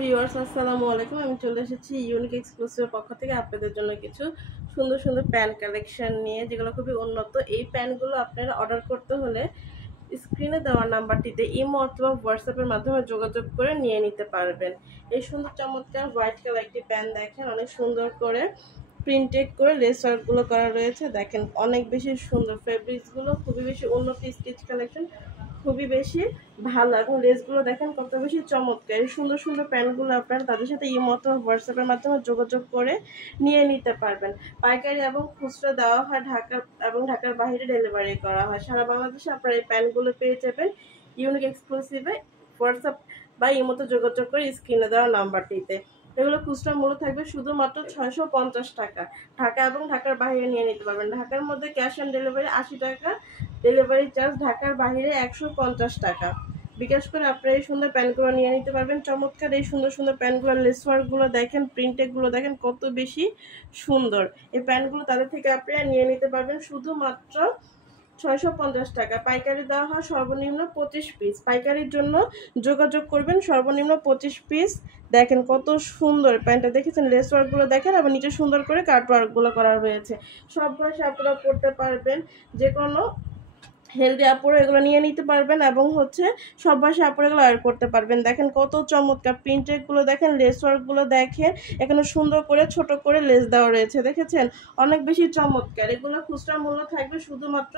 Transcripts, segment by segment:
Viewers আসসালামু আলাইকুম। আমি চলে এসেছি ইউনিক এক্সক্লুসিভের পক্ষ থেকে আপনাদের জন্য কিছু সুন্দর সুন্দর প্যান্ট কালেকশন নিয়ে, যেগুলো খুবই উন্নত। এই প্যান্টগুলো আপনারা অর্ডার করতে হলে স্ক্রিনে দেওয়া নাম্বারটিতে ইমো অথবা হোয়াটসঅ্যাপের মাধ্যমে যোগাযোগ করে নিয়ে নিতে পারবেন। এই সুন্দর চমৎকার হোয়াইট কালার একটি প্যান্ট দেখেন, অনেক সুন্দর করে প্রিন্টেড করে লেস ওয়ার্কগুলো করা রয়েছে। দেখেন অনেক বেশি সুন্দর, ফেব্রিক্সগুলো খুবই বেশি উন্নত, স্টিচ কালেকশন খুবই বেশি ভালো, এবং লেসগুলো দেখেন কত বেশি চমৎকার। এই সুন্দর সুন্দর প্যান্টগুলো আপনারা তাদের সাথে ইমো অথবা হোয়াটসঅ্যাপের মাধ্যমে যোগাযোগ করে নিয়ে নিতে পারবেন। পাইকারি এবং খুচরা দেওয়া হয় ঢাকা এবং ঢাকার বাইরে ডেলিভারি করা হয়। সারা বাংলাদেশে আপনারা এই প্যান্টগুলো পেয়ে যাবেন ইউনিক এক্সক্লুসিভে। হোয়াটসঅ্যাপ বা ইমোতে যোগাযোগ করে স্ক্রিনে দেওয়া নাম্বারটিতে। এগুলো খুচরা মূল্য থাকবে শুধুমাত্র 650 টাকা। ঢাকা এবং ঢাকার বাইরে নিয়ে নিতে পারবেন। ঢাকার মধ্যে ক্যাশ অন ডেলিভারি 80 টাকা, ডেলিভারি চার্জ ঢাকার বাইরে 150 টাকা। বিকাশ করে আপনারা এই সুন্দর প্যান্টগুলো নিয়ে নিতে পারবেন। চমৎকার এই সুন্দর সুন্দর প্যান্টগুলো, লেসওয়ার্কগুলো দেখেন, প্রিন্টেডগুলো দেখেন কত বেশি সুন্দর। এই প্যান্টগুলো তাদের থেকে আপনারা নিয়ে নিতে পারবেন শুধুমাত্র 650 টাকা। পাইকারি দেওয়া হয় সর্বনিম্ন 25 পিস। পাইকারির জন্য যোগাযোগ করবেন, সর্বনিম্ন 25 পিস। দেখেন কত সুন্দর প্যান্টটা, দেখেছেন লেস ওয়ার্কগুলো দেখেন, আবার নিচে সুন্দর করে কাট ওয়ার্কগুলো করা রয়েছে। সব বয়সে আপনারা পড়তে পারবেন, যে কোনো হেলদি আপুরা এগুলো নিয়ে নিতে পারবেন, এবং সব বয়সে আপুরা এগুলো ওয়্যার করতে পারবেন। দেখেন কত চমৎকার প্রিন্টেডগুলো দেখেন, লেস ওয়ার্কগুলো দেখেন, এখানে সুন্দর করে ছোট করে লেস দেওয়া রয়েছে, দেখেছেন অনেক বেশি চমৎকার। এগুলো খুচরা মূল্য থাকবে শুধুমাত্র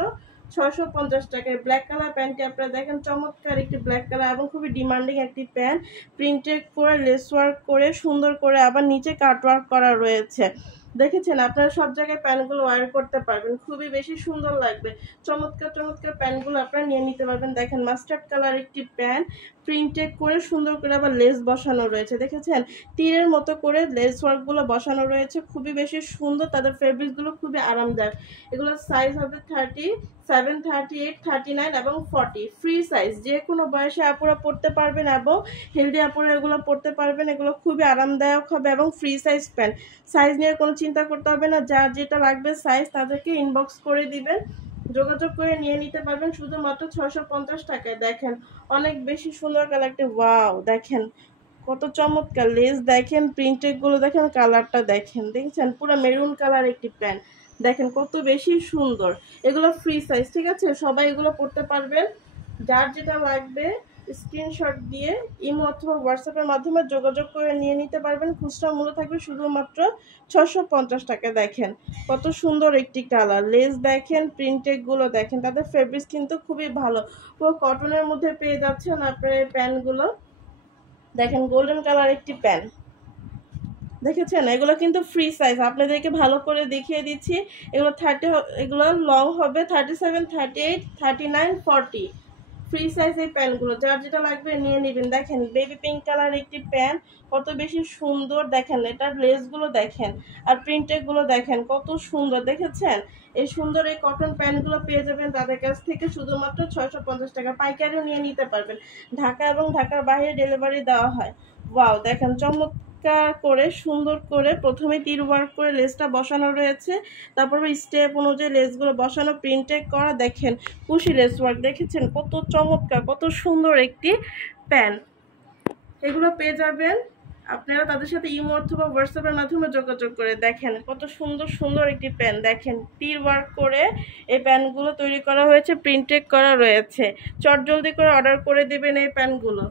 650 টাকায়। ব্ল্যাক কালার প্যান্টটি আপনারা দেখেন, চমৎকার একটি ব্ল্যাক কালার এবং খুবই ডিমান্ডিং একটি প্যান্ট, প্রিন্টেড করে লেস ওয়ার্ক করে সুন্দর করে আবার নিচে কাট ওয়ার্ক করা রয়েছে। দেখেছেন আপনারা সব জায়গায় প্যান্টগুলো ওয়্যার করতে পারবেন, খুবই বেশি সুন্দর লাগবে। চমৎকার চমৎকার প্যান্টগুলো আপনারা নিয়ে নিতে পারবেন। দেখেন মাস্টার্ড কালার একটি প্যান্ট, প্রিন্টেড করে সুন্দর করে আবার লেস বসানো রয়েছে, দেখেছেন তীরের মতো করে লেস ওয়ার্কগুলো বসানো রয়েছে, খুবই বেশি সুন্দর। তাদের ফেব্রিক্সগুলো খুবই আরামদায়ক। এগুলো সাইজ হবে 37, 38, 39 এবং 40। ফ্রি সাইজ, যে কোনো বয়সে আপুরা পড়তে পারবেন এবং হেলদি আপুরা এগুলো পড়তে পারবেন। এগুলো খুবই আরামদায়ক হবে এবং ফ্রি সাইজ প্যান্ট। সাইজ নিয়ে কোনো চিন্তা করতে হবে না, যার যেটা লাগবে সাইজ তাদেরকে ইনবক্স করে দিবেন, যোগাযোগ করে নিয়ে নিতে পারবেন শুধুমাত্র 650 টাকায়। দেখেন অনেক বেশি সুন্দর কালারটি, ওয়াও দেখেন কত চমৎকার লেস, দেখেন প্রিন্টেডগুলো দেখেন, কালারটা দেখেন, দেখছেন পুরো মেরুন কালার একটি প্যান্ট, দেখেন কত বেশি সুন্দর। এগুলো ফ্রি সাইজ, ঠিক আছে, সবাই এগুলো পড়তে পারবেন। যার যেটা লাগবে স্ক্রিনশট দিয়ে ইমো অথবা হোয়াটসঅ্যাপের মাধ্যমে যোগাযোগ করে নিয়ে নিতে পারবেন। খুচরা মূল্য থাকবে শুধুমাত্র 650 টাকা। দেখেন কত সুন্দর একটি কালার, লেস দেখেন, প্রিন্টেডগুলো দেখেন, তাদের ফেব্রিক্স কিন্তু খুবই ভালো, পুরো কটনের মধ্যে পেয়ে যাচ্ছেন আপনার এই প্যান্টগুলো। দেখেন গোল্ডেন কালার একটি প্যান্ট, দেখেছেন এগুলো কিন্তু ফ্রি সাইজ, আপনাদেরকে ভালো করে দেখিয়ে দিচ্ছি। এগুলো এগুলো লং হবে 37, 38, 39, 40। ফ্রি সাইজ এই প্যান্টগুলো, যার যেটা লাগবে নিয়ে নেবেন। দেখেন বেবি পিঙ্ক কালার একটি প্যান্ট, কত বেশি সুন্দর, দেখেন এটার লেসগুলো দেখেন আর প্রিন্টেডগুলো দেখেন কত সুন্দর, দেখেছেন এই সুন্দর এই কটন প্যান্টগুলো পেয়ে যাবেন তাদের কাছ থেকে শুধুমাত্র 650 টাকা। পাইকারিও নিয়ে নিতে পারবেন, ঢাকা এবং ঢাকার বাইরে ডেলিভারি দেওয়া হয়। ওয়াও দেখেন চমৎকার করে সুন্দর করে প্রথমে তীর ওয়ার্ক করে লেসটা বসানো রয়েছে, তারপর স্টেপ অনুযায়ী লেসগুলো বসানো, প্রিন্টেড করা, দেখেন কুশি লেস ওয়ার্ক, দেখেছেন কত চমৎকার, কত সুন্দর একটি প্যান্ট। এগুলো পেয়ে যাবেন আপনারা তাদের সাথে ইমো অথবা হোয়াটসঅ্যাপের মাধ্যমে যোগাযোগ করে। দেখেন কত সুন্দর সুন্দর একটি প্যান্ট, দেখেন তীর ওয়ার্ক করে এই প্যান্টগুলো তৈরি করা হয়েছে, প্রিন্টেড করা রয়েছে। চটজলদি করে অর্ডার করে দেবেন এই প্যান্টগুলো।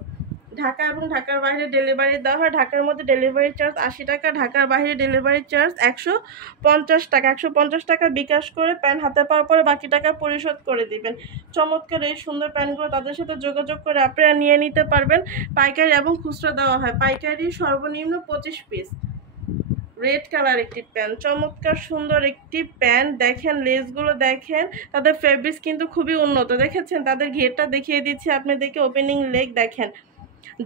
ঢাকা এবং ঢাকার বাইরে ডেলিভারি দেওয়া হয়। ঢাকার মধ্যে ডেলিভারি চার্জ 80 টাকা, ঢাকার বাইরে ডেলিভারি চার্জ 150 টাকা। 150 টাকা বিকাশ করে প্যান্ট হাতে পাওয়ার পরে বাকি টাকা পরিশোধ করে দিবেন। চমৎকার এই সুন্দর প্যান্টগুলো তাদের সাথে যোগাযোগ করে আপনারা নিয়ে নিতে পারবেন। পাইকারি এবং খুচরা দেওয়া হয়। পাইকারি সর্বনিম্ন 25 পিস। রেড কালার একটি প্যান্ট, চমৎকার সুন্দর একটি প্যান্ট, দেখেন লেসগুলো দেখেন, তাদের ফেব্রিক্স কিন্তু খুবই উন্নত, দেখেছেন তাদের ঘেরটা দেখিয়ে দিচ্ছি আপনাদেরকে, ওপেনিং লেগ দেখেন,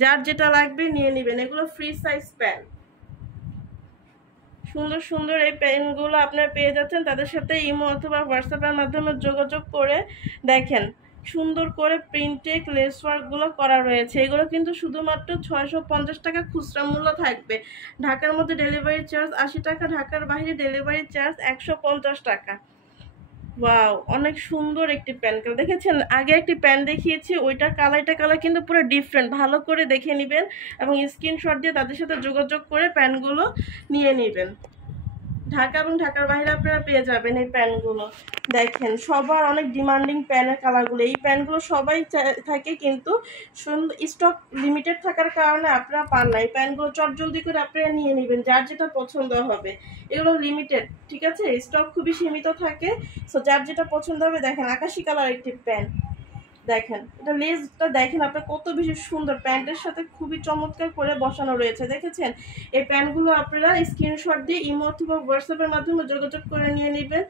যার যেটা লাগবে নিয়ে নেবেন। এগুলো ফ্রি সাইজ প্যান্ট, সুন্দর সুন্দর এই প্যান্টগুলো আপনারা পেয়ে যাচ্ছেন তাদের সাথে ইমো অথবা হোয়াটসঅ্যাপের মাধ্যমে যোগাযোগ করে। দেখেন সুন্দর করে প্রিন্টেড লেস ওয়ার্কগুলো করা রয়েছে। এগুলো কিন্তু শুধুমাত্র 650 টাকা খুচরা মূল্য থাকবে। ঢাকার মধ্যে ডেলিভারি চার্জ 80 টাকা, ঢাকার বাইরে ডেলিভারি চার্জ 150 টাকা। ওয়াও, অনেক সুন্দর একটি প্যান কালার দেখেছেন। আগে একটি প্যান দেখিয়েছি, ওইটার কালার কিন্তু পুরো ডিফারেন্ট। ভালো করে দেখে নেবেন এবং স্ক্রিনশট দিয়ে তাদের সাথে যোগাযোগ করে প্যানগুলো নিয়ে নেবেন। ঢাকা এবং ঢাকার বাইরে আপনারা পেয়ে যাবেন এই প্যান্টগুলো। দেখেন সবার অনেক ডিমান্ডিং প্যানের কালারগুলো, এই প্যান্টগুলো সবাই থাকে, কিন্তু স্টক লিমিটেড থাকার কারণে আপনারা পান না। এই প্যান্টগুলো চটজলদি করে আপনারা নিয়ে নেবেন, যার যেটা পছন্দ হবে। এগুলো লিমিটেড, ঠিক আছে, স্টক খুবই সীমিত থাকে। সো যার যেটা পছন্দ হবে। দেখেন আকাশি কালার একটি প্যান্ট, দেখেন এটা লেসটা দেখেন আপনার কত বেশি সুন্দর, প্যান্টের সাথে খুবই চমৎকার করে বসানো রয়েছে, দেখেছেন। এই প্যান্টগুলো আপনারা স্ক্রিনশট দিয়ে ইমো অথবা হোয়াটসঅ্যাপের মাধ্যমে যোগাযোগ করে নিয়ে নেবেন।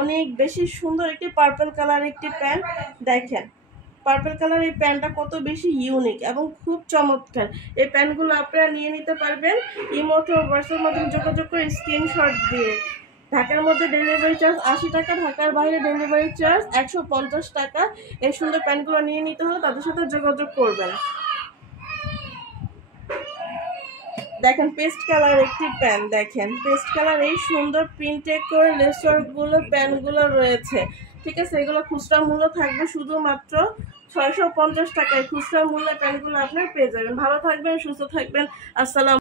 অনেক বেশি সুন্দর একটি পার্পল কালার একটি প্যান্ট, দেখেন পার্পল কালার এই প্যান্টটা কত বেশি ইউনিক এবং খুব চমৎকার। এই প্যান্টগুলো আপনারা নিয়ে নিতে পারবেন ইমো অথবা হোয়াটসঅ্যাপের মাধ্যমে যোগাযোগ করে স্ক্রিনশট দিয়ে। ঢাকার মধ্যে ডেলিভারি চার্জ 80 টাকা, ঢাকার বাইরে ডেলিভারি চার্জ 150 টাকা। এই সুন্দর প্যান্টগুলো নিয়ে নিতে হলে তাদের সাথে যোগাযোগ করবেন। দেখেন পেস্ট কালার একটি প্যান্ট, দেখেন পেস্ট কালার এই সুন্দর প্রিন্টে করে লেসরগুলো প্যান্টগুলো রয়েছে, ঠিক আছে। এগুলো খুচরা মূল্য থাকবে শুধুমাত্র 650 টাকায়। খুচরা মূল্যে প্যান্টগুলো আপনারা পেয়ে যাবেন। ভালো থাকবেন, সুস্থ থাকবেন। আসসালাম।